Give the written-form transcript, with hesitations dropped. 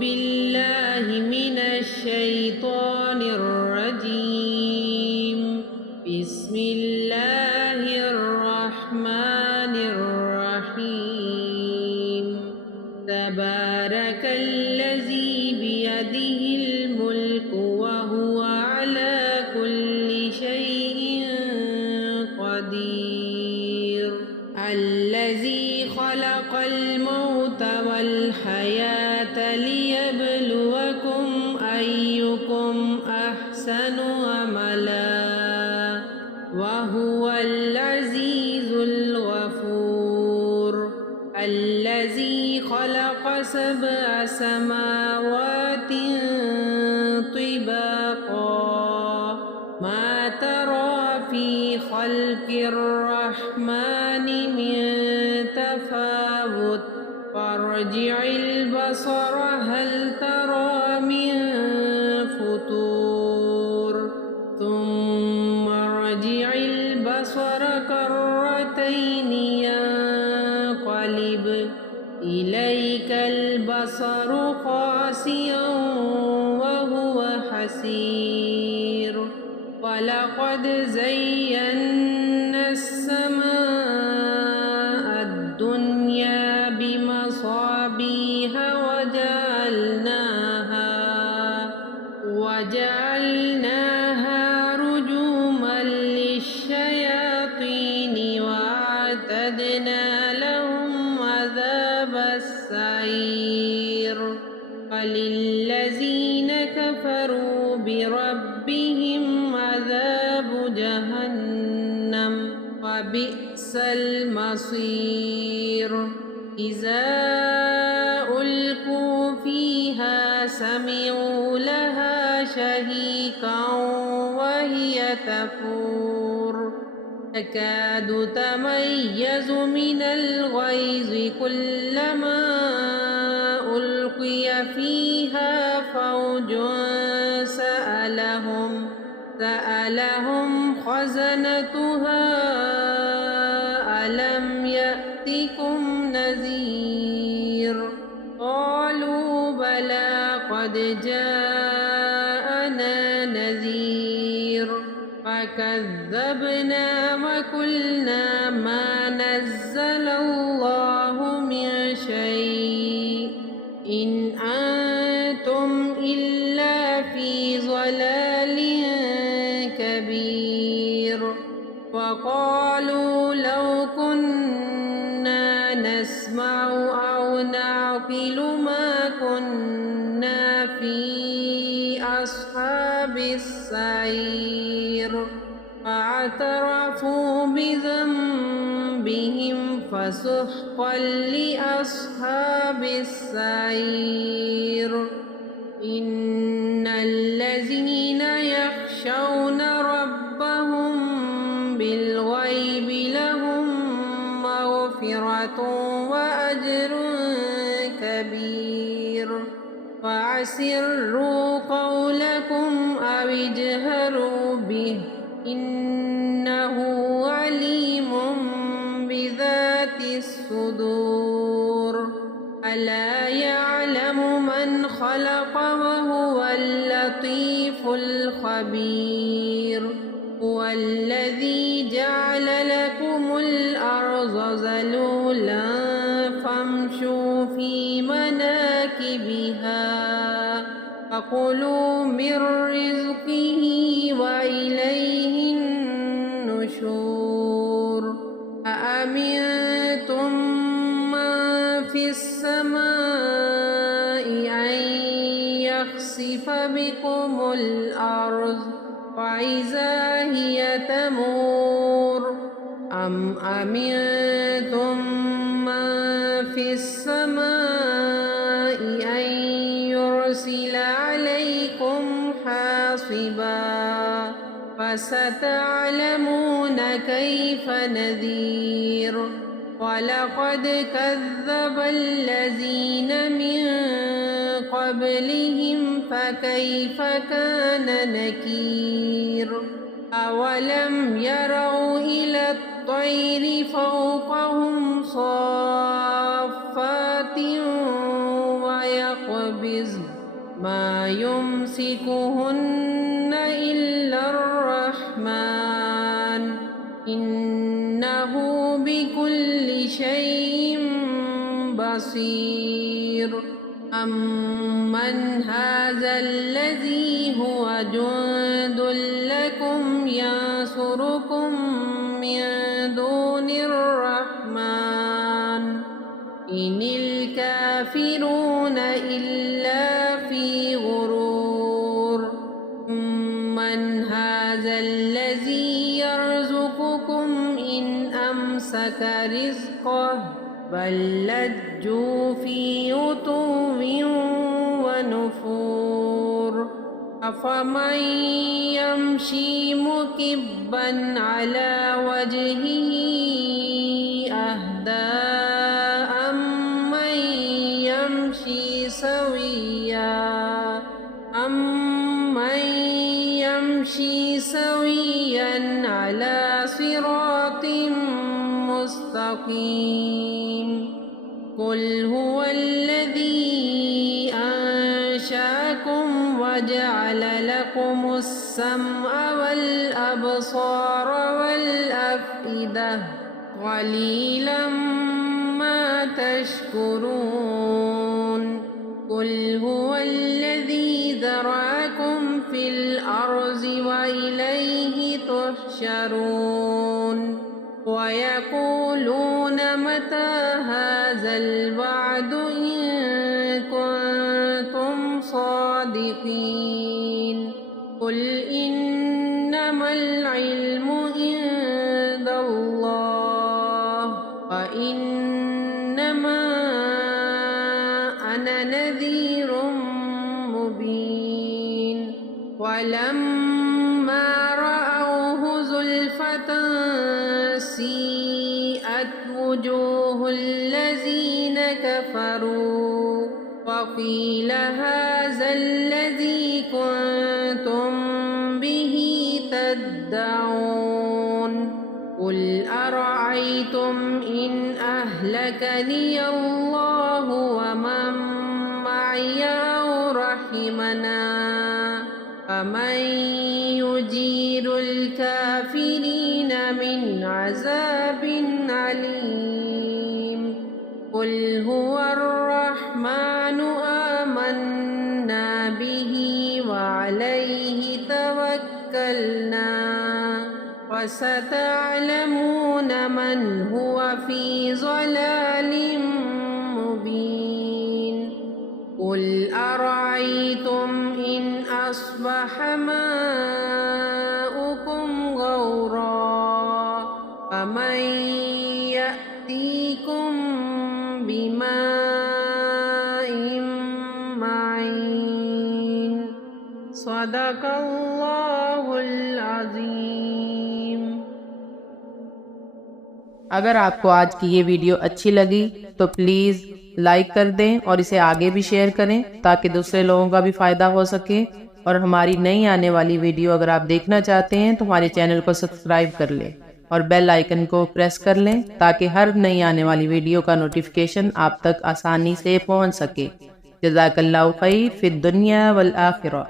بالله من الشيطان الرجيم. بسم الله الرحمن الرحيم. تبارك الذي بيده الملك وهو على كل شيء قدير. الذي خلق الموت والحياة ليبلوكم أيكم أحسن عملا وهو العزيز الغفور. الذي خلق 7 سماوات طباقا ما ترى في خلق الرحمن من تفاوت فارجع البصر هل ترى من فطور ثم ارجع البصر كرتين ينقلب إليك البصر خاسئا وهو حسير. ولقد زينا السماء الدنيا بمصابيح وجعلناها رجوما للشياطين وأعتدنا لهم عذاب السعير. وللذين كفروا بربهم عذاب جهنم وبئس المصير. إذا ألقوا فيها سمعوا لها شهيقا وهي تفور تكاد تميز من الغيظ كلما ألقي فيها فوج سألهم خزنتها ألم يأتكم نذير. قالوا بلى قد جاءنا نذير فكذبنا وقلنا ما نزل الله من شيء إن أنتم إلا في ضلال كبير. وقالوا لو كنا نسمع أو نعقل ما كنا في أصحاب السعير. فاعترفوا بذنبهم فسحقا لأصحاب السعير. إن الذين يخشون ربهم بالغيب لهم مغفرة وأجر كبير. فأسروا قولكم أو اجهروا به إنه عليم بذات الصدور. ألا يعلم من خلق وهو اللطيف الخبير. هو الذي جعل لكم الأرض ذلولا فامشوا في مناكبها فكلوا من رزقه وإليه النشور. أأمنتم من في السماء أن يخسف بكم الأرض فإذا هي تمور أم أمنتم من في السماء أن يرسل عليكم حاصبا فستعلمون كيف نذير. ولقد كذب الذين من قبلهم فكيف كان نكير. أولم يروا إلى الطير فوقهم صافات ويقبضن قابض ما يمسكهن إلا الرحمن إنه بكل شيء بصير أمن هذا الذي هو جند لكم ينصركم من دون الرحمن إن الكافرون إلا في غرور من هذا الذي يرزقكم إن أمسك رزقه بل لجوا في عتو ونفور أفمن يمشي مكبا على وجهه أهدى أمن يمشي سويا على صراط مستقيم قل هو الذي أنشأكم وجعل لكم السمع والأبصار والأفئدة قليلا ما تشكرون قل هو الذي ذرأكم في الأرض وإليه تحشرون ويقولون متى هذا الوعد إن كنتم صادقين قل إنما العلم عند الله وإنما أنا نذير مبين ولما رأوه زلفة سيئت وجوه الذين كفروا وقيل هذا الذي كنتم به تدعون قل أرأيتم إن أهلكني الله ومن معي أو رحمنا فمن يجير الكافرين من عذاب عليم قل هو الرحمن آمنا به وعليه توكلنا وستعلمون من هو في ضلال مبين قل أرأيتم إن أصبح ماؤكم غورا فمن يأتيكم بماء معين صدق الله العظيम। अगर आपको आज की ये वीडियो अच्छी लगी तो प्लीज़ लाइक कर दें और इसे आगे भी शेयर करें ताकि दूसरे लोगों का भी फ़ायदा हो सके। और हमारी नई आने वाली वीडियो अगर आप देखना चाहते हैं तो हमारे चैनल को सब्सक्राइब कर लें और बेल आइकन को प्रेस कर लें ताकि हर नई आने वाली वीडियो का नोटिफिकेशन आप तक आसानी से पहुंच सके। जज़ाकल्लाहु खैर फिद दुनिया वल आखिरह।